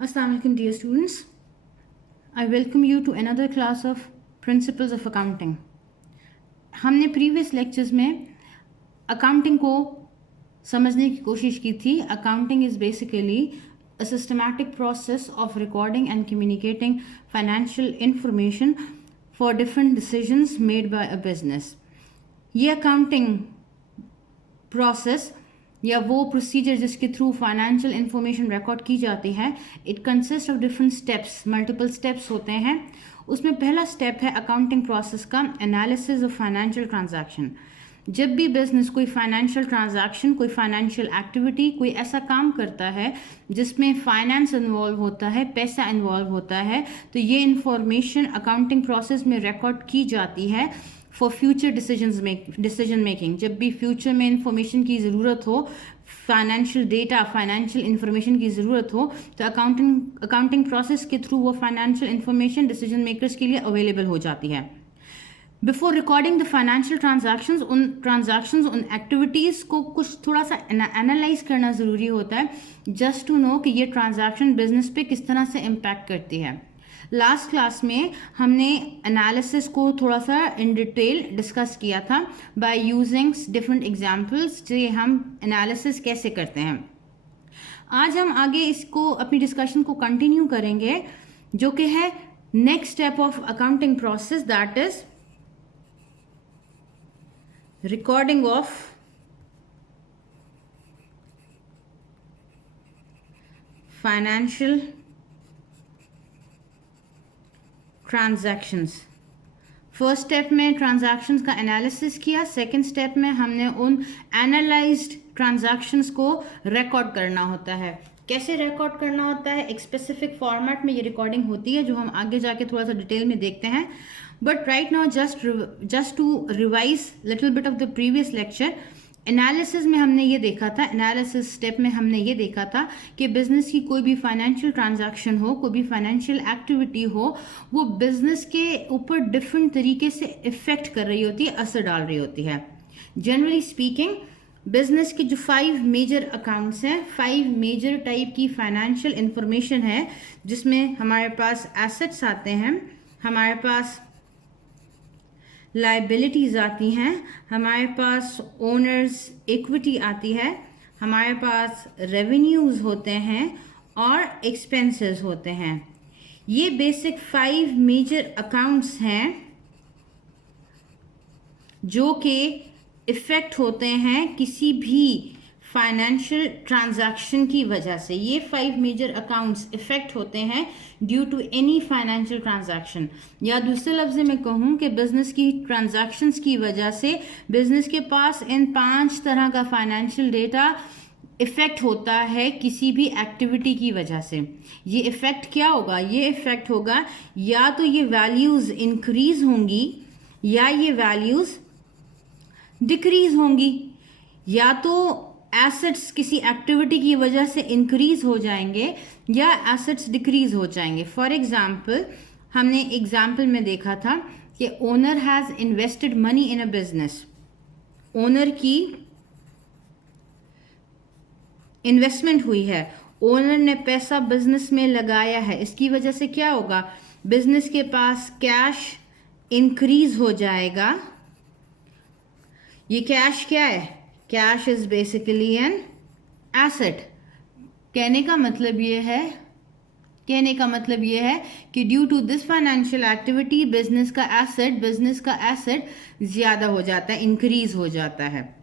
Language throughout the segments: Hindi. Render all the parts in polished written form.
Assalamu alaikum dear students. I welcome you to another class of Principles of Accounting. हमने प्रीवियस लेक्चर्स में अकाउंटिंग को समझने की कोशिश की थी. Accounting is basically a systematic process of recording and communicating financial information for different decisions made by a business. ये अकाउंटिंग प्रोसेस या वो प्रोसीजर जिसके थ्रू फाइनेंशियल इंफॉर्मेशन रिकॉर्ड की जाती है, it consist of different steps, multiple steps होते हैं. उसमें पहला स्टेप है अकाउंटिंग प्रोसेस का एनालिसिस ऑफ फाइनेंशियल ट्रांजैक्शन. जब भी बिजनेस कोई फाइनेंशियल ट्रांजैक्शन, कोई फाइनेंशियल एक्टिविटी, कोई ऐसा काम करता है जिसमें फाइनेंस इन्वॉल्व होता है, पैसा इन्वॉल्व होता है, तो ये इंफॉर्मेशन अकाउंटिंग प्रोसेस में रिकॉर्ड की जाती है फॉर फ्यूचर डिसीजन मेकिंग. जब भी फ्यूचर में इंफॉर्मेशन की ज़रूरत हो, फाइनेंशियल डेटा, फाइनेंशियल इंफॉर्मेशन की ज़रूरत हो, तो अकाउंटिंग प्रोसेस के थ्रू वो फाइनेंशियल इंफॉर्मेशन डिसीजन मेकर्स के लिए अवेलेबल हो जाती है. Before recording the financial transactions, उन एक्टिविटीज़ को कुछ थोड़ा सा एनालाइज करना ज़रूरी होता है, जस्ट टू नो कि ये ट्रांजैक्शन बिजनेस पे किस तरह से इम्पैक्ट करती है. लास्ट क्लास में हमने एनालिसिस को थोड़ा सा इन डिटेल डिस्कस किया था बाय यूजिंग डिफरेंट एग्जांपल्स, जो हम एनालिसिस कैसे करते हैं. आज हम आगे इसको अपनी डिस्कशन को कंटिन्यू करेंगे, जो कि है next step of accounting process, that is recording of financial transactions. First step में ट्रांजैक्शंस का एनालिसिस किया. सेकंड स्टेप में हमने उन एनालाइज्ड ट्रांजैक्शंस को रिकॉर्ड करना होता है. कैसे रिकॉर्ड करना होता है? एक स्पेसिफिक फॉर्मेट में ये रिकॉर्डिंग होती है, जो हम आगे जाके थोड़ा सा डिटेल में देखते हैं. But right now just to revise little bit of the previous lecture, analysis में हमने ये देखा था, एनालिसिस स्टेप में हमने ये देखा था कि बिजनेस की कोई भी फाइनेंशियल ट्रांजैक्शन हो, कोई भी फाइनेंशियल एक्टिविटी हो, वो बिजनेस के ऊपर डिफरेंट तरीके से इफेक्ट कर रही होती है, असर डाल रही होती है. जनरली स्पीकिंग, बिजनेस के जो 5 मेजर अकाउंट्स हैं, 5 मेजर टाइप की फाइनेंशियल इंफॉर्मेशन है, जिसमें हमारे पास एसेट्स आते हैं, हमारे पास लाइबिलिटीज़ आती हैं, हमारे पास ओनर्स इक्विटी आती है, हमारे पास रेवेन्यूज़ होते हैं और एक्सपेंसेस होते हैं. ये बेसिक 5 मेजर अकाउंट्स हैं जो कि इफ़ेक्ट होते हैं किसी भी फाइनेंशियल ट्रांजैक्शन की वजह से. ये 5 मेजर अकाउंट्स इफेक्ट होते हैं due to any financial transaction. या दूसरे लफ्ज़ में कहूँ कि बिजनेस की ट्रांजैक्शंस की वजह से बिजनेस के पास इन 5 तरह का फाइनेंशियल डेटा इफेक्ट होता है किसी भी एक्टिविटी की वजह से. ये इफेक्ट क्या होगा? ये इफेक्ट होगा या तो ये वैल्यूज़ इंक्रीज होंगी या ये वैल्यूज़ डिक्रीज होंगी, या तो एसेट्स किसी एक्टिविटी की वजह से इंक्रीज हो जाएंगे या एसेट्स डिक्रीज हो जाएंगे. फॉर एग्जाम्पल, हमने एग्जाम्पल में देखा था कि owner has invested money in a business. Owner की इन्वेस्टमेंट हुई है, ओनर ने पैसा बिजनेस में लगाया है. इसकी वजह से क्या होगा? बिजनेस के पास कैश इंक्रीज हो जाएगा. ये कैश क्या है? Cash is basically an asset. कहने का मतलब ये है कि due to this financial activity business का एसेट ज्यादा हो जाता है, इंक्रीज हो जाता है.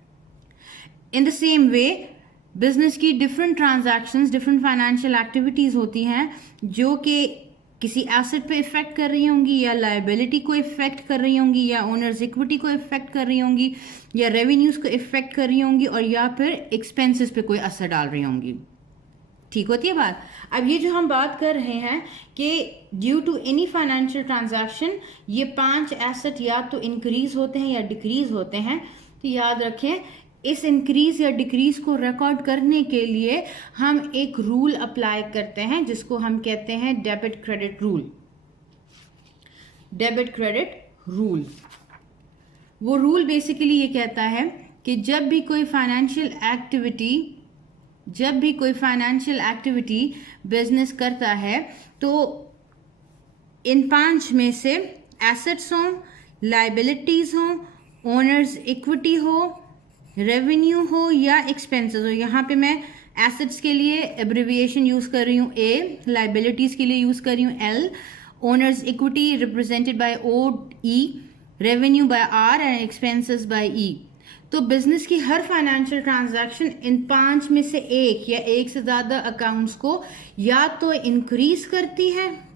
In the same way business की different transactions, different financial activities होती हैं जो कि किसी एसेट पे इफेक्ट कर रही होंगी, या लायबिलिटी को इफेक्ट कर रही होंगी, या ओनर्स इक्विटी को इफेक्ट कर रही होंगी, या रेवेन्यूज को इफेक्ट कर रही होंगी, और या फिर एक्सपेंसेस पे कोई असर डाल रही होंगी. ठीक होती है बात. अब ये जो हम बात कर रहे हैं कि due to any financial transaction ये 5 एसेट या तो इंक्रीज होते हैं या डिक्रीज होते हैं. तो याद रखें, इस इंक्रीज या डिक्रीज को रिकॉर्ड करने के लिए हम एक रूल अप्लाई करते हैं जिसको हम कहते हैं debit credit rule. Debit credit rule, वो रूल बेसिकली ये कहता है कि जब भी कोई फाइनेंशियल एक्टिविटी जब भी कोई फाइनेंशियल एक्टिविटी बिजनेस करता है तो इन 5 में से एसेट्स हो, लाइबिलिटीज हो, ओनर्स इक्विटी हो, रेवेन्यू हो या एक्सपेंसेस हो। यहाँ पे मैं एसेट्स के लिए एब्रिविएशन यूज कर रही हूँ ए, लाइबिलिटीज के लिए यूज कर रही हूँ L, owners equity represented by O E, revenue by R and expenses by E. तो बिजनेस की हर फाइनेंशियल ट्रांजैक्शन इन 5 में से एक या एक से ज्यादा अकाउंट्स को या तो इंक्रीज करती है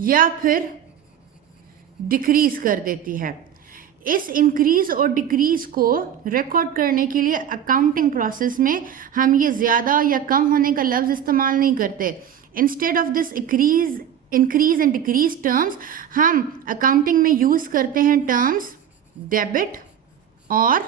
या फिर डिक्रीज कर देती है। इस इंक्रीज और डिक्रीज को रिकॉर्ड करने के लिए अकाउंटिंग प्रोसेस में हम ये ज्यादा या कम होने का लफ्ज इस्तेमाल नहीं करते। Instead of this increase and decrease terms हम अकाउंटिंग में यूज करते हैं टर्म्स डेबिट और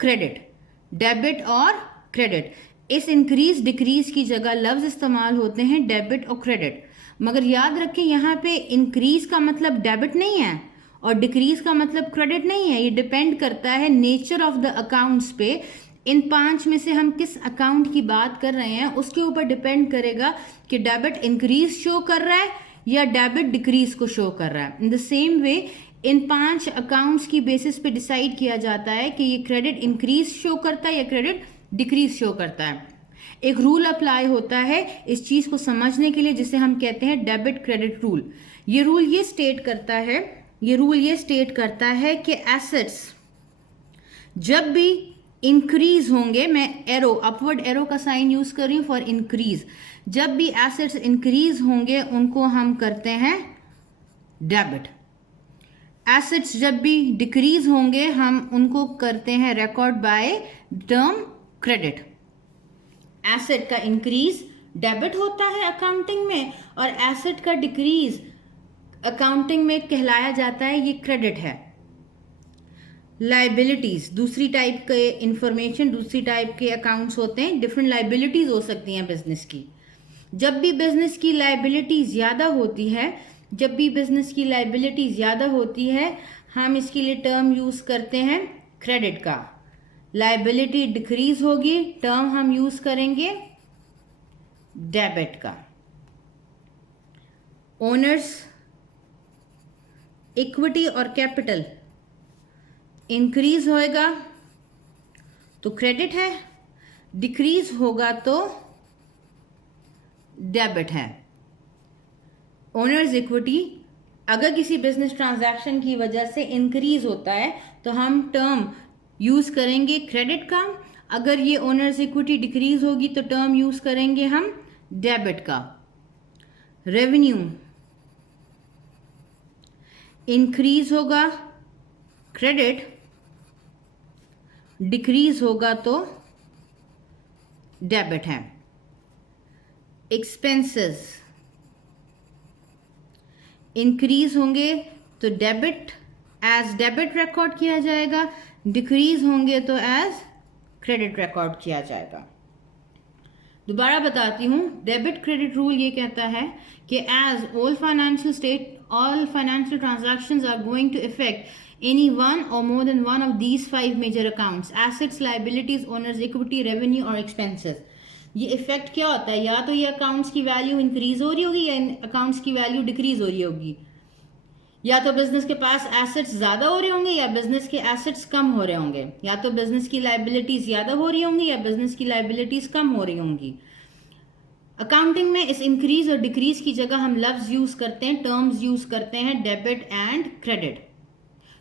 क्रेडिट। डेबिट और क्रेडिट, इस इंक्रीज डिक्रीज की जगह लफ्ज इस्तेमाल होते हैं डेबिट और क्रेडिट। मगर याद रखें यहाँ पे इंक्रीज का मतलब डेबिट नहीं है और डिक्रीज का मतलब क्रेडिट नहीं है। ये डिपेंड करता है नेचर ऑफ द अकाउंट्स पे। इन 5 में से हम किस अकाउंट की बात कर रहे हैं उसके ऊपर डिपेंड करेगा कि डेबिट इंक्रीज शो कर रहा है या डेबिट डिक्रीज को शो कर रहा है। In the same way in 5 accounts की बेसिस पे डिसाइड किया जाता है कि ये क्रेडिट इंक्रीज शो करता है या क्रेडिट डिक्रीज शो करता है। एक रूल अप्लाई होता है इस चीज को समझने के लिए जिसे हम कहते हैं डेबिट क्रेडिट रूल। ये रूल ये स्टेट करता है कि एसेट्स जब भी इंक्रीज होंगे, मैं एरो अपवर्ड एरो का साइन यूज कर रही हूं फॉर इंक्रीज, जब भी एसेट्स इंक्रीज होंगे उनको हम करते हैं डेबिट। एसेट्स जब भी डिक्रीज होंगे हम उनको करते हैं record by term credit. Asset का इंक्रीज डेबिट होता है अकाउंटिंग में और एसेट का डिक्रीज अकाउंटिंग में कहलाया जाता है, ये क्रेडिट है। लाइबिलिटीज दूसरी टाइप के इंफॉर्मेशन, दूसरी टाइप के अकाउंट्स होते हैं। डिफरेंट लाइबिलिटीज हो सकती हैं बिजनेस की। जब भी बिजनेस की लाइबिलिटी ज्यादा होती है, हम इसके लिए टर्म यूज करते हैं क्रेडिट का। लाइबिलिटी डिक्रीज होगी, टर्म हम यूज करेंगे डेबिट का। ओनर्स इक्विटी और कैपिटल इंक्रीज होएगा तो क्रेडिट है, डिक्रीज होगा तो डेबिट है। ओनर्स इक्विटी अगर किसी बिजनेस ट्रांजैक्शन की वजह से इंक्रीज होता है तो हम टर्म यूज करेंगे क्रेडिट का। अगर ये ओनर्स इक्विटी डिक्रीज होगी तो टर्म यूज करेंगे हम डेबिट का। रेवेन्यू इंक्रीज होगा क्रेडिट, डिक्रीज होगा तो डेबिट है। एक्सपेंसेस इंक्रीज होंगे तो डेबिट एज डेबिट रिकॉर्ड किया जाएगा, डिक्रीज होंगे तो एज क्रेडिट रिकॉर्ड किया जाएगा। दोबारा बताती हूं, डेबिट क्रेडिट रूल ये कहता है कि as all financial transactions are going to effect any one और more than one of these 5 major accounts, assets, liabilities, owners equity, revenue और एक्सपेंसेस। ये इफेक्ट क्या होता है? या तो ये अकाउंट्स की वैल्यू इंक्रीज हो रही होगी या अकाउंट्स की वैल्यू डिक्रीज हो रही होगी। या तो बिजनेस के पास एसेट्स ज्यादा हो रहे होंगे या बिजनेस के एसेट्स कम हो रहे होंगे। या तो बिजनेस की लाइबिलिटीज ज्यादा हो रही होंगी या बिजनेस की लाइबिलिटीज कम हो रही होंगी। अकाउंटिंग में इस इंक्रीज और डिक्रीज की जगह हम लफ्ज यूज करते हैं, टर्म्स यूज करते हैं डेबिट एंड क्रेडिट।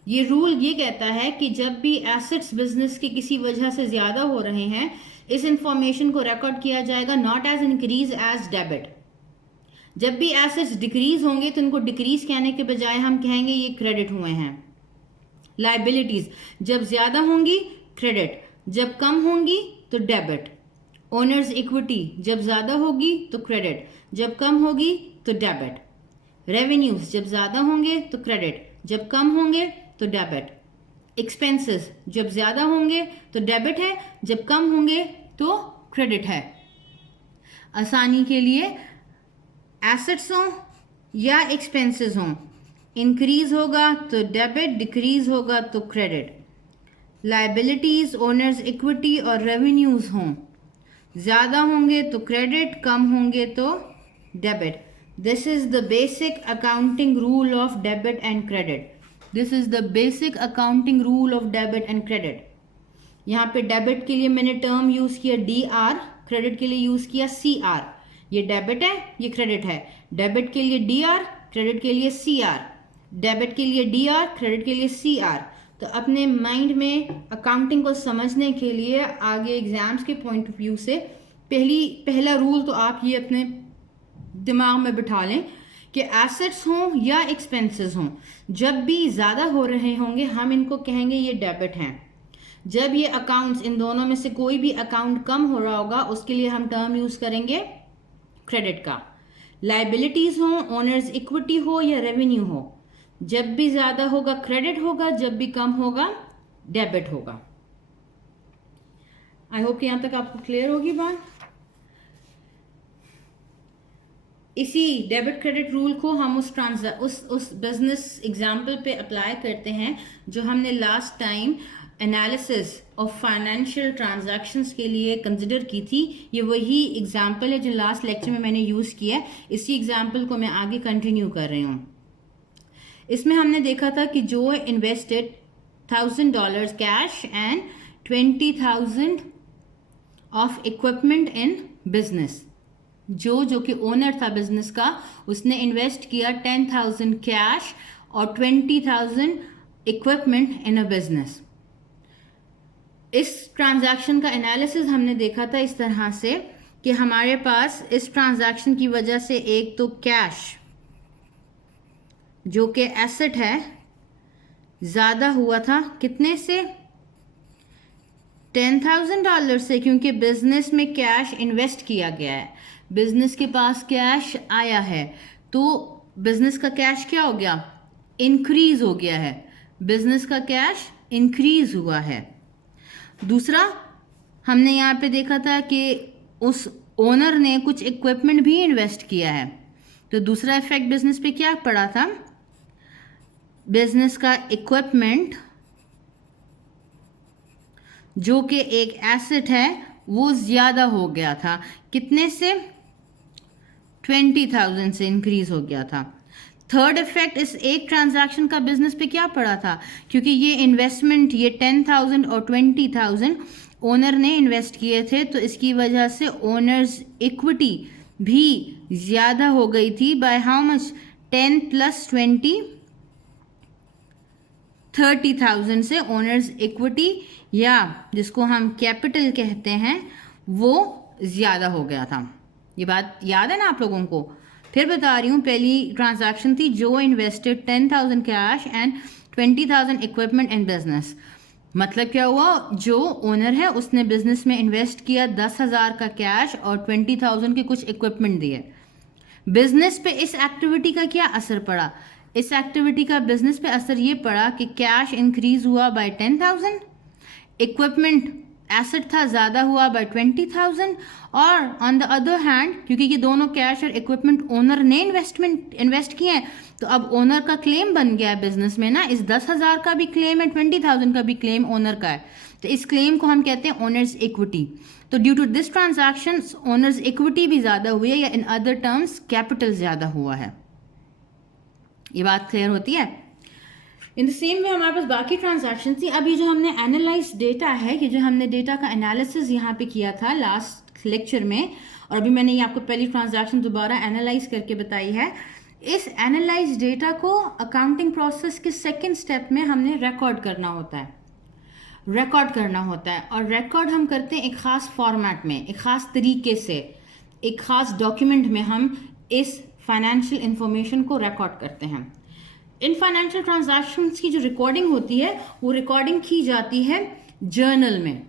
ये रूल ये कहता है कि जब भी एसेट्स बिजनेस के किसी वजह से ज्यादा हो रहे हैं, इस इंफॉर्मेशन को रिकॉर्ड किया जाएगा not as increase as debit. जब भी एसेट्स डिक्रीज होंगे तो इनको डिक्रीज कहने के बजाय हम कहेंगे ये क्रेडिट हुए हैं। लाइबिलिटीज जब ज्यादा होंगी क्रेडिट, जब कम होंगी तो डेबिट। ओनर्स इक्विटी जब ज्यादा होगी तो क्रेडिट, जब कम होगी तो डेबिट। रेवेन्यूज जब ज्यादा होंगे तो क्रेडिट, जब कम होंगे तो डेबिट। एक्सपेंसेस जब ज्यादा होंगे तो डेबिट है, जब कम होंगे तो क्रेडिट है। आसानी के लिए एसेट्स हो या एक्सपेंसेस हो, इंक्रीज होगा तो डेबिट, डिक्रीज होगा तो क्रेडिट। लाइबिलिटीज, ओनर्स इक्विटी और रेवेन्यूज हों, ज़्यादा होंगे तो क्रेडिट, कम होंगे तो debit. This is the basic accounting rule of debit and credit. This is the basic accounting rule of debit and credit. यहाँ पे डेबिट के लिए मैंने टर्म यूज किया DR, क्रेडिट के लिए यूज किया CR. ये डेबिट है, ये क्रेडिट है. डेबिट के लिए DR, क्रेडिट के लिए CR. डेबिट के लिए DR, क्रेडिट के लिए CR. तो अपने माइंड में अकाउंटिंग को समझने के लिए आगे एग्जाम्स के पॉइंट ऑफ व्यू से पहला रूल तो आप ये अपने दिमाग में बिठा लें कि एसेट्स हों या एक्सपेंसेस हों, जब भी ज़्यादा हो रहे होंगे हम इनको कहेंगे ये डेबिट हैं. जब ये अकाउंट्स, इन दोनों में से कोई भी अकाउंट कम हो रहा होगा उसके लिए हम टर्म यूज करेंगे क्रेडिट का. लाइबिलिटीज हो, ओनर्स इक्विटी हो या रेवेन्यू हो, जब भी ज्यादा होगा क्रेडिट होगा, जब भी कम होगा डेबिट होगा. आई होप कि यहां तक आपको क्लियर होगी बात. इसी डेबिट क्रेडिट रूल को हम उस बिजनेस एग्जाम्पल पे अप्लाई करते हैं जो हमने last time analysis of financial transactions के लिए कंसिडर की थी. ये वही एग्जाम्पल है जो लास्ट लेक्चर में मैंने यूज़ किया है. इसी एग्जाम्पल को मैं आगे कंटिन्यू कर रही हूँ. इसमें हमने देखा था कि जो invested $1,000 cash and 20,000 of equipment in business. जो कि ओनर था बिजनेस का, उसने इन्वेस्ट किया 10,000 कैश और 20,000 इक्विपमेंट इन अ बिजनेस. इस ट्रांजैक्शन का एनालिसिस हमने देखा था इस तरह से कि हमारे पास इस ट्रांजैक्शन की वजह से एक तो कैश जो कि एसेट है ज़्यादा हुआ था. कितने से? $10,000 से, क्योंकि बिजनेस में कैश इन्वेस्ट किया गया है, बिजनेस के पास कैश आया है, तो बिजनेस का कैश क्या हो गया? इंक्रीज हो गया है. बिजनेस का कैश इंक्रीज हुआ है. दूसरा हमने यहाँ पे देखा था कि उस ओनर ने कुछ इक्विपमेंट भी इन्वेस्ट किया है. तो दूसरा इफेक्ट बिजनेस पे क्या पड़ा था? बिजनेस का इक्विपमेंट जो कि एक एसेट है वो ज्यादा हो गया था. कितने से? 20,000 से इंक्रीज हो गया था. थर्ड इफेक्ट इस एक ट्रांजैक्शन का बिजनेस पे क्या पड़ा था? क्योंकि ये इन्वेस्टमेंट, ये 10,000 और 20,000 ओनर ने इन्वेस्ट किए थे, तो इसकी वजह से ओनर्स इक्विटी भी ज़्यादा हो गई थी. By how much? 10 + 20 30,000 से ओनर्स इक्विटी, या जिसको हम कैपिटल कहते हैं, वो ज़्यादा हो गया था. ये बात याद है ना आप लोगों को? फिर बता रही हूँ, पहली ट्रांजैक्शन थी जो invested 10,000 cash and 20,000 equipment in business. मतलब क्या हुआ? जो ओनर है उसने बिजनेस में इन्वेस्ट किया 10,000 का कैश और 20,000 के कुछ इक्विपमेंट दिए. बिजनेस पे इस एक्टिविटी का क्या असर पड़ा? इस एक्टिविटी का बिजनेस पे असर ये पड़ा कि कैश इंक्रीज हुआ बाय 10,000, इक्विपमेंट एसेट था ज़्यादा हुआ बाय 20,000, और ऑन द अदर हैंड क्योंकि ये दोनों कैश और इक्विपमेंट ओनर ने इन्वेस्ट किए हैं, तो अब ओनर का क्लेम बन गया है बिजनेस में ना. इस 10,000 का भी क्लेम है, 20,000 का भी क्लेम ओनर का है. तो इस क्लेम को हम कहते हैं ओनर्स इक्विटी. तो due to this transaction owner's equity भी ज़्यादा हुई है, या इन अदर टर्म्स कैपिटल ज़्यादा हुआ है. ये बात क्लियर होती है? इन द सेम वे हमारे पास बाकी ट्रांजैक्शन थी. अभी जो हमने एनालाइज डेटा है, कि जो हमने डेटा का एनालिसिस यहाँ पे किया था लास्ट लेक्चर में, और अभी मैंने ये आपको पहली ट्रांजैक्शन दोबारा एनालाइज करके बताई है. इस एनालाइज डेटा को अकाउंटिंग प्रोसेस के सेकेंड स्टेप में हमने रिकॉर्ड करना होता है. और रिकॉर्ड हम करते हैं एक ख़ास फॉर्मेट में, एक ख़ास तरीके से, एक ख़ास डॉक्यूमेंट में हम इस फाइनेंशियल इंफॉर्मेशन को रिकॉर्ड करते हैं. इन फाइनेंशियल ट्रांजैक्शंस की जो रिकॉर्डिंग होती है वो रिकॉर्डिंग की जाती है जर्नल में.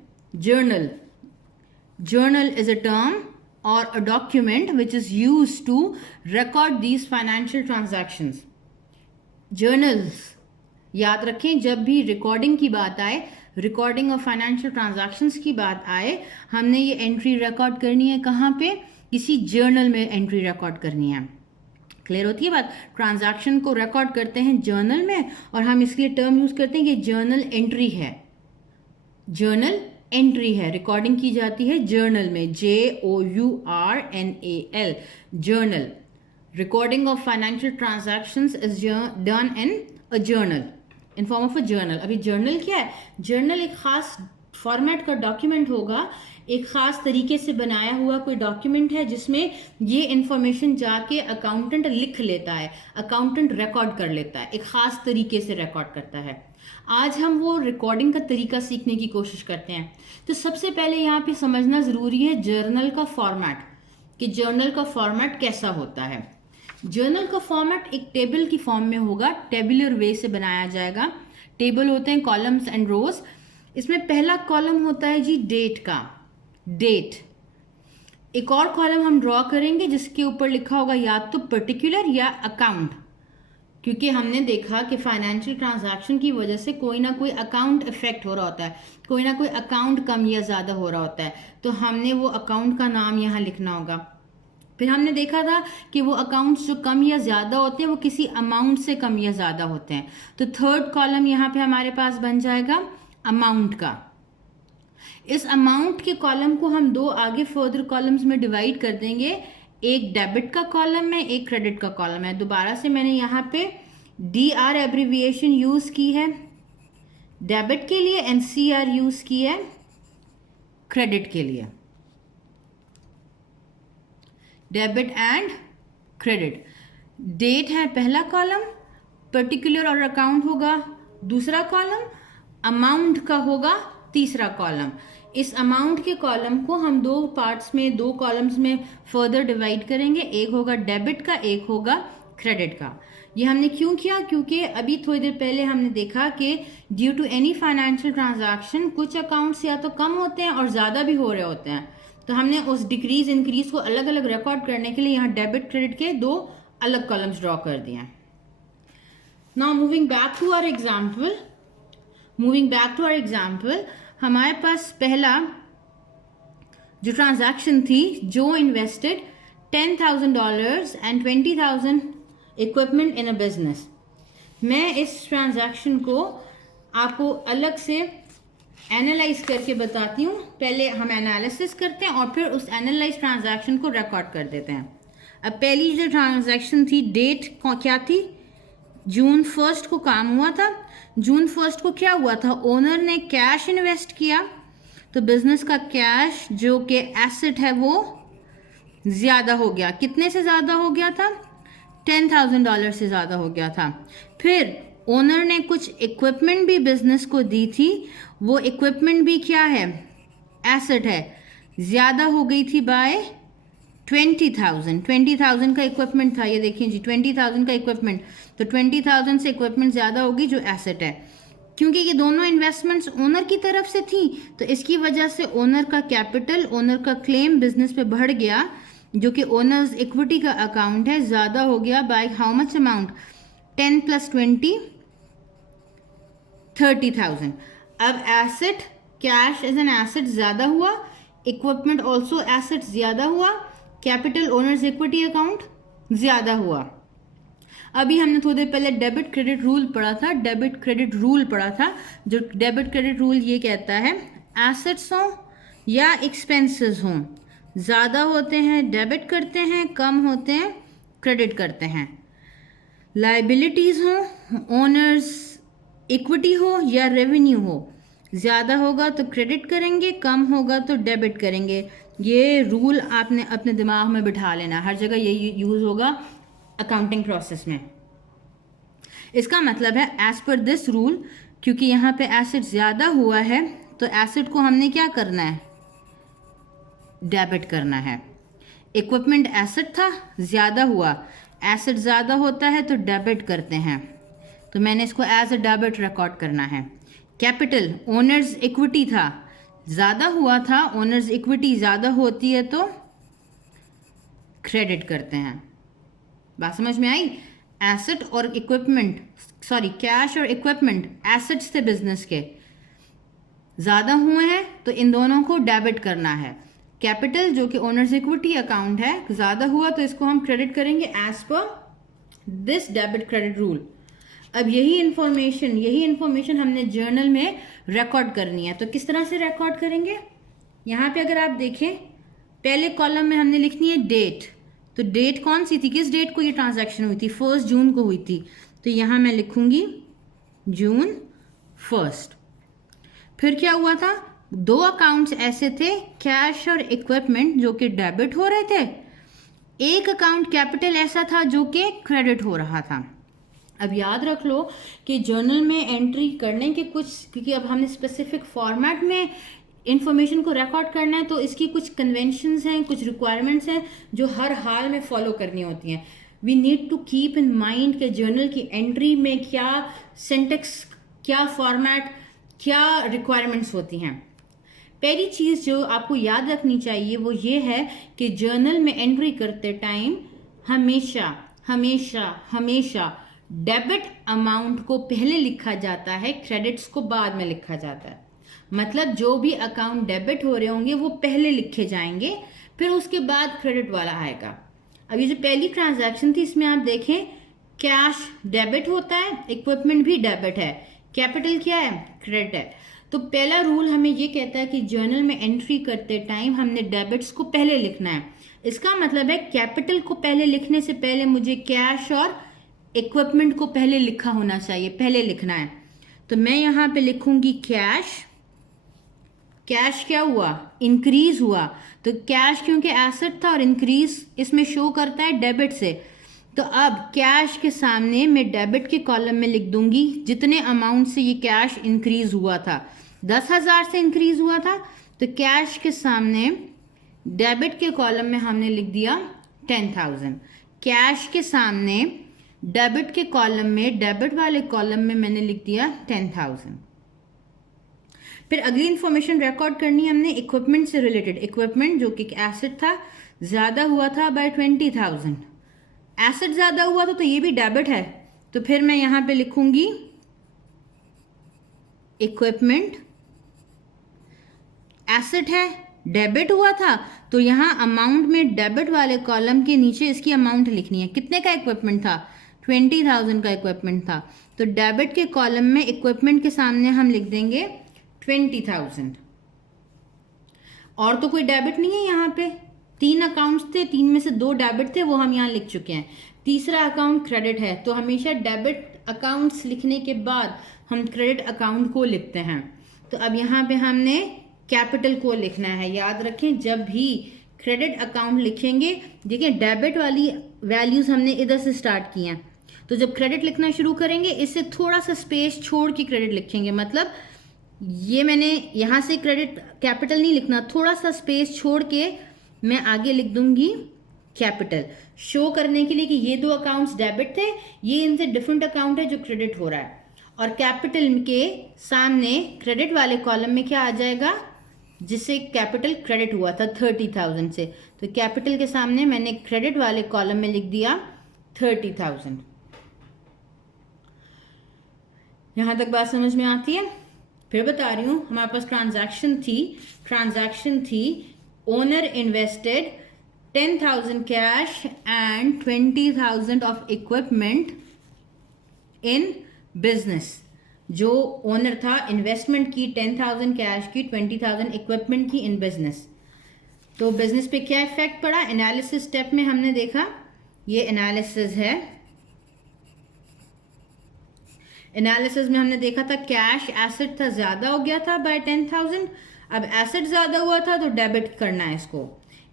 Journal is a term or a document which is used to record these financial transactions. Journals याद रखें, जब भी रिकॉर्डिंग की बात आए, रिकॉर्डिंग ऑफ फाइनेंशियल ट्रांजैक्शंस की बात आए, हमने ये एंट्री रिकॉर्ड करनी है. कहाँ पे? किसी जर्नल में एंट्री रिकॉर्ड करनी है. क्लियर होती है बात? ट्रांजैक्शन को रिकॉर्ड करते हैं जर्नल में, और हम इसके लिए टर्म यूज करते हैं कि जर्नल एंट्री है. जर्नल एंट्री है, रिकॉर्डिंग की जाती है जर्नल में, JOURNAL, journal. Recording of financial transactions is done in a journal, in form of a journal. अभी जर्नल क्या है? जर्नल एक खास फॉर्मेट का डॉक्यूमेंट होगा, एक खास तरीके से बनाया हुआ कोई डॉक्यूमेंट है जिसमें ये इंफॉर्मेशन जाके अकाउंटेंट लिख लेता है, अकाउंटेंट रिकॉर्ड कर लेता है, एक खास तरीके से रिकॉर्ड करता है। आज हम वो रिकॉर्डिंग का तरीका सीखने की कोशिश करते हैं। तो सबसे पहले यहाँ पे समझना ज़रूरी है जर्नल का फॉर्मेट, कि जर्नल का फॉर्मेट कैसा होता है। जर्नल का फॉर्मेट एक टेबल की फॉर्म में होगा, टेबुलर वे से बनाया जाएगा। टेबल होते हैं कॉलम्स एंड रोज। इसमें पहला कॉलम होता है जी डेट का, डेट। एक और कॉलम हम ड्रॉ करेंगे जिसके ऊपर लिखा होगा या तो पर्टिकुलर या अकाउंट, क्योंकि हमने देखा कि फाइनेंशियल ट्रांजैक्शन की वजह से कोई ना कोई अकाउंट इफेक्ट हो रहा होता है, कोई ना कोई अकाउंट कम या ज़्यादा हो रहा होता है, तो हमने वो अकाउंट का नाम यहाँ लिखना होगा। फिर हमने देखा था कि वो अकाउंट्स जो कम या ज़्यादा होते हैं वो किसी अमाउंट से कम या ज़्यादा होते हैं। तो थर्ड कॉलम यहाँ पे हमारे पास बन जाएगा अमाउंट का। इस अमाउंट के कॉलम को हम दो आगे फर्दर कॉलम्स में डिवाइड कर देंगे, एक डेबिट का कॉलम है, एक क्रेडिट का कॉलम है। दोबारा से मैंने यहाँ पे DR एब्रीविएशन यूज की है डेबिट के लिए, NCR यूज की है क्रेडिट के लिए, डेबिट एंड क्रेडिट। डेट है पहला कॉलम, पर्टिकुलर और अकाउंट होगा दूसरा कॉलम, अमाउंट का होगा तीसरा कॉलम। इस अमाउंट के कॉलम को हम दो पार्ट्स में, दो कॉलम्स में फर्दर डिवाइड करेंगे, एक होगा डेबिट का, एक होगा क्रेडिट का। ये हमने क्यों किया? क्योंकि अभी थोड़ी देर पहले हमने देखा कि due to any financial transaction कुछ अकाउंट्स या तो कम होते हैं और ज़्यादा भी हो रहे होते हैं, तो हमने उस डिक्रीज इंक्रीज को अलग अलग रिकॉर्ड करने के लिए यहाँ डेबिट क्रेडिट के दो अलग कॉलम्स ड्रॉ कर दिए हैं। Now moving back to our example, हमारे पास पहला जो ट्रांजैक्शन थी, जो invested $10,000 and 20,000 equipment in a business. मैं इस ट्रांजैक्शन को आपको अलग से एनालाइज करके बताती हूँ। पहले हम एनालिसिस करते हैं और फिर उस एनालाइज ट्रांजैक्शन को रिकॉर्ड कर देते हैं। अब पहली जो ट्रांजैक्शन थी, डेट क्या थी? June 1 को काम हुआ था। June 1 को क्या हुआ था? ओनर ने कैश इन्वेस्ट किया, तो बिजनेस का कैश जो कि एसेट है वो ज़्यादा हो गया। कितने से ज़्यादा हो गया था? $10,000 से ज़्यादा हो गया था। फिर ओनर ने कुछ इक्विपमेंट भी बिजनेस को दी थी, वो इक्विपमेंट भी क्या है? एसेट है, ज़्यादा हो गई थी बाय 20,000 का इक्विपमेंट था। ये देखिए जी 20,000 का इक्विपमेंट, तो 20,000 से इक्विपमेंट ज़्यादा होगी जो एसेट है। क्योंकि ये दोनों इन्वेस्टमेंट्स ओनर की तरफ से थी, तो इसकी वजह से ओनर का कैपिटल, ओनर का क्लेम बिजनेस पे बढ़ गया, जो कि ओनर्स इक्विटी का अकाउंट है, ज़्यादा हो गया बाय हाउ मच अमाउंट? 10 + 20 30,000। अब asset, cash as an asset ज़्यादा हुआ, इक्विपमेंट ऑल्सो एसेट ज़्यादा हुआ, कैपिटल ओनर्स इक्विटी अकाउंट ज़्यादा हुआ। अभी हमने थोड़ी देर पहले डेबिट क्रेडिट रूल पढ़ा था, जो डेबिट क्रेडिट रूल ये कहता है एसेट्स हों या एक्सपेंसेस हों, ज़्यादा होते हैं डेबिट करते हैं, कम होते हैं क्रेडिट करते हैं। लाइबिलिटीज़ हों, ओनर्स इक्विटी हो या रेवेन्यू हो, ज़्यादा होगा तो क्रेडिट करेंगे, कम होगा तो डेबिट करेंगे। ये रूल आपने अपने दिमाग में बिठा लेना, हर जगह ये यूज़ होगा अकाउंटिंग प्रोसेस में। इसका मतलब है एज पर दिस रूल, क्योंकि यहाँ पे एसेट ज़्यादा हुआ है तो एसेट को हमने क्या करना है? डेबिट करना है। इक्विपमेंट एसेट था, ज़्यादा हुआ, एसेट ज़्यादा होता है तो डेबिट करते हैं, तो मैंने इसको एज अ डेबिट रिकॉर्ड करना है। कैपिटल, ओनर्स इक्विटी था, ज़्यादा हुआ था, ओनर्स इक्विटी ज़्यादा होती है तो क्रेडिट करते हैं। बात समझ में आई? एसेट और इक्विपमेंट, कैश और इक्विपमेंट एसेट्स थे बिजनेस के, ज़्यादा हुए हैं तो इन दोनों को डेबिट करना है। कैपिटल जो कि ओनर्स इक्विटी अकाउंट है, ज़्यादा हुआ तो इसको हम क्रेडिट करेंगे as per this debit credit rule. अब यही इंफॉर्मेशन हमने जर्नल में रिकॉर्ड करनी है। तो किस तरह से रिकॉर्ड करेंगे? यहाँ पे अगर आप देखें, पहले कॉलम में हमने लिखनी है डेट। तो डेट कौन सी थी, किस डेट को ये ट्रांजैक्शन हुई थी? 1 जून को हुई थी। तो यहाँ मैं लिखूंगी जून 1। फिर क्या हुआ था, 2 अकाउंट्स ऐसे थे, कैश और इक्विपमेंट, जो कि डेबिट हो रहे थे। एक अकाउंट कैपिटल ऐसा था जो कि क्रेडिट हो रहा था। अब याद रख लो कि जर्नल में एंट्री करने के कुछ, क्योंकि अब हमने स्पेसिफिक फॉर्मेट में इंफॉर्मेशन को रिकॉर्ड करना है, तो इसकी कुछ कन्वेंशंस हैं, कुछ रिक्वायरमेंट्स हैं जो हर हाल में फॉलो करनी होती हैं। We need to keep in mind के जर्नल की एंट्री में क्या सिंटेक्स, क्या फॉर्मेट, क्या रिक्वायरमेंट्स होती हैं। पहली चीज़ जो आपको याद रखनी चाहिए वो ये है कि जर्नल में एंट्री करते टाइम हमेशा हमेशा हमेशा डेबिट अमाउंट को पहले लिखा जाता है, क्रेडिट्स को बाद में लिखा जाता है। मतलब जो भी अकाउंट डेबिट हो रहे होंगे वो पहले लिखे जाएंगे, फिर उसके बाद क्रेडिट वाला आएगा। अब ये जो पहली ट्रांजैक्शन थी, इसमें आप देखें कैश डेबिट होता है, इक्विपमेंट भी डेबिट है, कैपिटल क्या है, क्रेडिट है। तो पहला रूल हमें ये कहता है कि जर्नल में एंट्री करते टाइम हमने डेबिट्स को पहले लिखना है। इसका मतलब है कैपिटल को पहले लिखने से पहले मुझे कैश और इक्विपमेंट को पहले लिखा होना चाहिए, पहले लिखना है। तो मैं यहाँ पे लिखूंगी कैश। कैश क्या हुआ, इंक्रीज हुआ। तो कैश क्योंकि एसेट था और इंक्रीज इसमें शो करता है डेबिट से, तो अब कैश के सामने मैं डेबिट के कॉलम में लिख दूंगी जितने अमाउंट से ये कैश इंक्रीज हुआ था। 10,000 से इंक्रीज हुआ था, तो कैश के सामने डेबिट के कॉलम में हमने लिख दिया 10,000। कैश के सामने डेबिट के कॉलम में, डेबिट वाले कॉलम में मैंने लिख दिया 10,000। फिर अगली इंफॉर्मेशन रिकॉर्ड करनी हमने इक्विपमेंट से रिलेटेड। इक्विपमेंट जो कि एसेट था, ज्यादा हुआ था बाय 20,000। एसेट ज्यादा हुआ था तो ये भी डेबिट है, तो फिर मैं यहां पे लिखूंगी इक्विपमेंट। एसेट है, डेबिट हुआ था, तो यहां अमाउंट में डेबिट वाले कॉलम के नीचे इसकी अमाउंट लिखनी है। कितने का इक्विपमेंट था, 20,000 का इक्विपमेंट था, तो डेबिट के कॉलम में इक्विपमेंट के सामने हम लिख देंगे 20,000। और तो कोई डेबिट नहीं है यहाँ पे। 3 अकाउंट्स थे, 3 में से 2 डेबिट थे, वो हम यहाँ लिख चुके हैं। तीसरा अकाउंट क्रेडिट है, तो हमेशा डेबिट अकाउंट्स लिखने के बाद हम क्रेडिट अकाउंट को लिखते हैं। तो अब यहाँ पे हमने कैपिटल को लिखना है। याद रखें, जब भी क्रेडिट अकाउंट लिखेंगे, देखिए डेबिट वाली वैल्यूज हमने इधर से स्टार्ट की हैं, तो जब क्रेडिट लिखना शुरू करेंगे इससे थोड़ा सा स्पेस छोड़ के क्रेडिट लिखेंगे। मतलब ये मैंने यहाँ से क्रेडिट कैपिटल नहीं लिखना, थोड़ा सा स्पेस छोड़ के मैं आगे लिख दूंगी कैपिटल, शो करने के लिए कि ये 2 अकाउंट्स डेबिट थे, ये इनसे डिफरेंट अकाउंट है जो क्रेडिट हो रहा है। और कैपिटल के सामने क्रेडिट वाले कॉलम में क्या आ जाएगा, जिससे कैपिटल क्रेडिट हुआ था 30,000 से, तो कैपिटल के सामने मैंने क्रेडिट वाले कॉलम में लिख दिया 30,000। यहां तक बात समझ में आती है? फिर बता रही हूं, हमारे पास ट्रांजैक्शन थी owner invested 10,000 cash and 20,000 of equipment in business. जो ओनर था, इन्वेस्टमेंट की 10,000 कैश की, 20,000 इक्विपमेंट की इन बिजनेस। तो बिजनेस पे क्या इफेक्ट पड़ा, एनालिसिस स्टेप में हमने देखा, ये एनालिसिस है। एनालिसिस में हमने देखा था कैश एसेट था, ज्यादा हो गया था बाय 10,000। अब एसेट ज्यादा हुआ था तो डेबिट करना है इसको।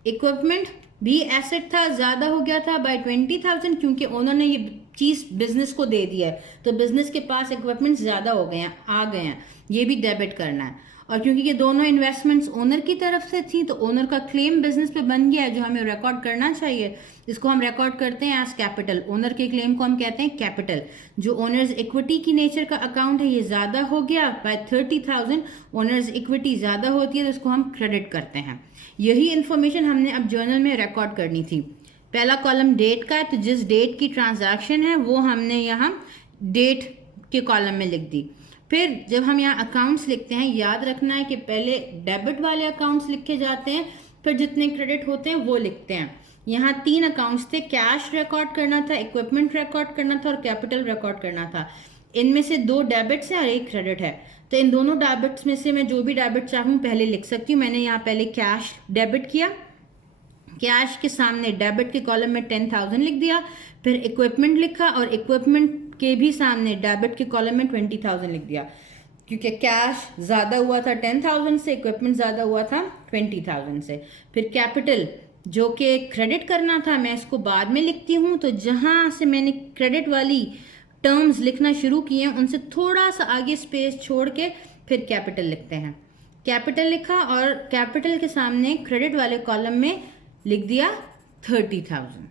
इक्विपमेंट भी एसेट था, ज्यादा हो गया था बाय 20,000, क्योंकि ओनर ने ये चीज बिजनेस को दे दिया है, तो बिजनेस के पास इक्विपमेंट ज्यादा हो गए हैं, आ गए हैं, ये भी डेबिट करना है। और क्योंकि ये दोनों इन्वेस्टमेंट्स ओनर की तरफ से थी, तो ओनर का क्लेम बिजनेस पे बन गया है जो हमें रिकॉर्ड करना चाहिए। इसको हम रिकॉर्ड करते हैं एज कैपिटल। ओनर के क्लेम को हम कहते हैं कैपिटल। जो ओनर्स इक्विटी की नेचर का अकाउंट है, ये ज्यादा हो गया बाय 30,000, ओनर्स इक्विटी ज्यादा होती है तो इसको हम क्रेडिट करते हैं। यही इंफॉर्मेशन हमने अब जर्नल में रिकॉर्ड करनी थी। पहला कॉलम डेट का है, तो जिस डेट की ट्रांजैक्शन है वो हमने यहाँ डेट के कॉलम में लिख दी। फिर जब हम यहाँ अकाउंट्स लिखते हैं, याद रखना है कि पहले डेबिट वाले अकाउंट्स लिखे जाते हैं, फिर जितने क्रेडिट होते हैं वो लिखते हैं। यहाँ 3 अकाउंट्स थे, कैश रिकॉर्ड करना था, इक्विपमेंट रिकॉर्ड करना था और कैपिटल रिकॉर्ड करना था। इनमें से 2 डेबिट्स हैं और 1 क्रेडिट है, तो इन दोनों डेबिट्स में से मैं जो भी डेबिट चाहूँ पहले लिख सकती हूँ। मैंने यहाँ पहले कैश डेबिट किया, कैश के सामने डेबिट के कॉलम में 10,000 लिख दिया, फिर इक्विपमेंट लिखा और इक्विपमेंट के भी सामने डेबिट के कॉलम में 20,000 लिख दिया, क्योंकि कैश ज़्यादा हुआ था 10,000 से, इक्विपमेंट ज़्यादा हुआ था 20,000 से। फिर कैपिटल जो कि क्रेडिट करना था मैं इसको बाद में लिखती हूँ, तो जहाँ से मैंने क्रेडिट वाली टर्म्स लिखना शुरू किए हैं उनसे थोड़ा सा आगे स्पेस छोड़ के फिर कैपिटल लिखते हैं। कैपिटल लिखा और कैपिटल के सामने क्रेडिट वाले कॉलम में लिख दिया 30,000।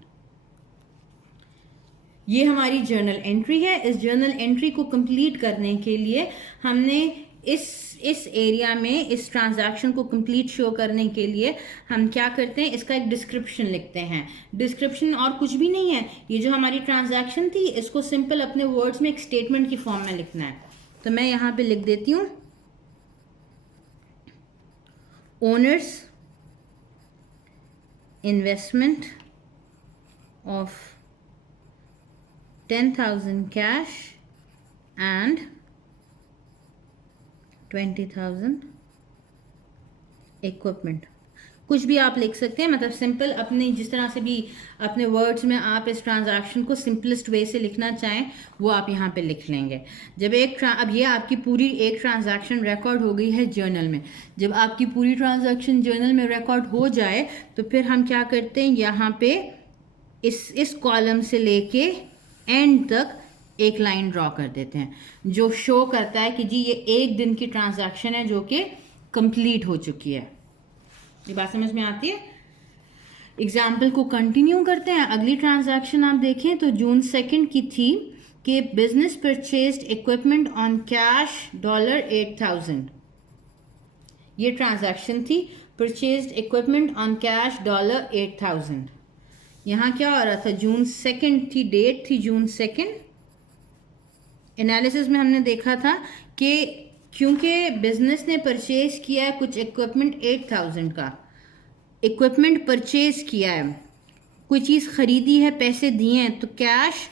ये हमारी जर्नल एंट्री है। इस जर्नल एंट्री को कंप्लीट करने के लिए हमने इस एरिया में इस ट्रांजैक्शन को कंप्लीट शो करने के लिए हम क्या करते हैं, इसका एक डिस्क्रिप्शन लिखते हैं। डिस्क्रिप्शन और कुछ भी नहीं है, ये जो हमारी ट्रांजैक्शन थी इसको सिंपल अपने वर्ड्स में एक स्टेटमेंट की फॉर्म में लिखना है। तो मैं यहाँ पे लिख देती हूँ, owners investment of 10,000 cash and 20,000 equipment. कुछ भी आप लिख सकते हैं, मतलब सिंपल अपने जिस तरह से भी अपने वर्ड्स में आप इस ट्रांजैक्शन को सिंपलेस्ट वे से लिखना चाहें वो आप यहाँ पे लिख लेंगे। जब अब ये आपकी पूरी एक ट्रांजैक्शन रिकॉर्ड हो गई है जर्नल में। जब आपकी पूरी ट्रांजैक्शन जर्नल में रिकॉर्ड हो जाए तो फिर हम क्या करते हैं, यहाँ पे इस कॉलम से लेके एंड तक एक लाइन ड्रॉ कर देते हैं जो शो करता है कि जी ये एक दिन की ट्रांजैक्शन है जो कि कंप्लीट हो चुकी है। ये बात समझ में आती है? एग्जाम्पल को कंटिन्यू करते हैं। अगली ट्रांजैक्शन आप देखें तो जून 2 की थी कि business purchased equipment on cash $8,000। ये ट्रांजैक्शन थी, परचेज्ड इक्विपमेंट ऑन कैश $8,000। यहाँ क्या हो रहा था, जून 2 थी, डेट थी जून 2। एनालिसिस में हमने देखा था कि क्योंकि बिजनेस ने परचेज किया है कुछ इक्विपमेंट 8,000 का, इक्विपमेंट परचेज किया है, कोई चीज़ खरीदी है, पैसे दिए हैं, तो कैश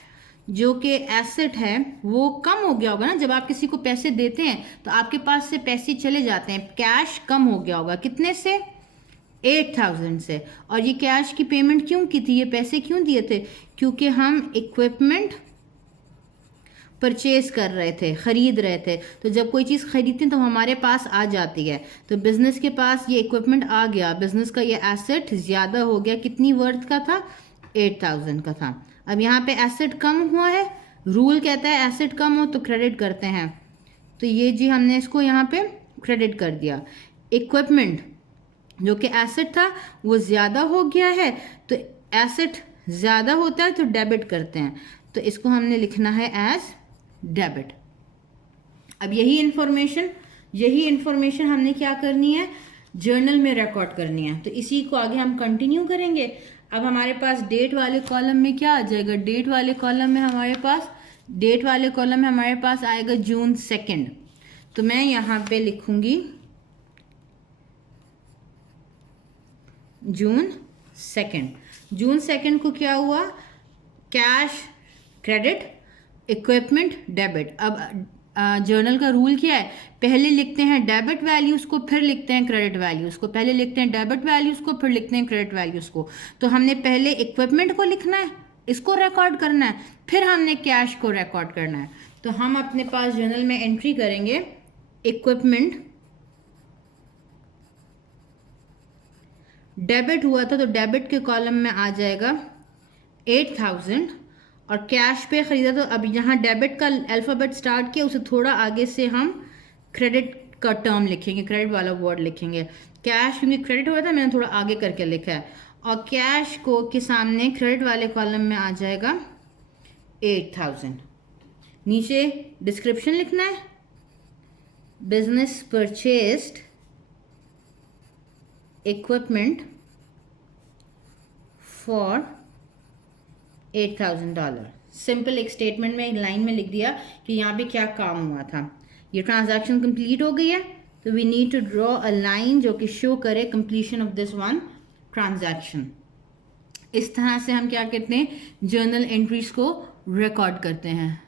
जो कि एसेट है वो कम हो गया होगा ना। जब आप किसी को पैसे देते हैं तो आपके पास से पैसे चले जाते हैं, कैश कम हो गया होगा। कितने से? 8,000 से। और ये कैश की पेमेंट क्यों की थी, ये पैसे क्यों दिए थे? क्योंकि हम इक्विपमेंट परचेज कर रहे थे, ख़रीद रहे थे। तो जब कोई चीज़ खरीदते हैं तो हमारे पास आ जाती है। तो बिज़नेस के पास ये इक्विपमेंट आ गया, बिज़नेस का ये एसेट ज़्यादा हो गया। कितनी वर्थ का था? 8,000 का था। अब यहाँ पे एसेट कम हुआ है, रूल कहता है एसेट कम हो तो क्रेडिट करते हैं, तो ये जी हमने इसको यहाँ पे क्रेडिट कर दिया। इक्विपमेंट जो कि एसेट था वो ज़्यादा हो गया है, तो एसेट ज़्यादा होता है तो डेबिट करते हैं, तो इसको हमने लिखना है एज डेबिट। अब यही इंफॉर्मेशन हमने क्या करनी है, जर्नल में रिकॉर्ड करनी है। तो इसी को आगे हम कंटिन्यू करेंगे। अब हमारे पास डेट वाले कॉलम में क्या आ जाएगा, डेट वाले कॉलम में हमारे पास आएगा जून 2। तो मैं यहाँ पे लिखूंगी जून 2 को क्या हुआ, कैश क्रेडिट, इक्विपमेंट डेबिट। अब जर्नल का रूल क्या है, पहले लिखते हैं डेबिट वैल्यूज़ को, फिर लिखते हैं क्रेडिट वैल्यूज़ को। पहले लिखते हैं डेबिट वैल्यूज़ को, फिर लिखते हैं क्रेडिट वैल्यूज़ को। तो हमने पहले इक्विपमेंट को लिखना है, इसको रिकॉर्ड करना है, फिर हमने कैश को रिकॉर्ड करना है। तो हम अपने पास जर्नल में एंट्री करेंगे, इक्विपमेंट डेबिट हुआ था तो डेबिट के कॉलम में आ जाएगा 8,000, और कैश पे ख़रीदा तो अब यहाँ डेबिट का अल्फ़ाबेट स्टार्ट किया, उसे थोड़ा आगे से हम क्रेडिट का टर्म लिखेंगे, क्रेडिट वाला वर्ड लिखेंगे। कैश क्योंकि क्रेडिट हुआ था मैंने थोड़ा आगे करके लिखा है, और कैश को के सामने क्रेडिट वाले कॉलम में आ जाएगा 8,000। नीचे डिस्क्रिप्शन लिखना है, business purchased equipment for $8,000। Simple एक स्टेटमेंट में, एक लाइन में लिख दिया कि यहाँ पे क्या काम हुआ था। ये ट्रांजैक्शन कंप्लीट हो गई है, तो we need to draw a line जो कि शो करे completion of this one transaction. इस तरह से हम क्या करते हैं, जर्नल एंट्रीज को रिकॉर्ड करते हैं।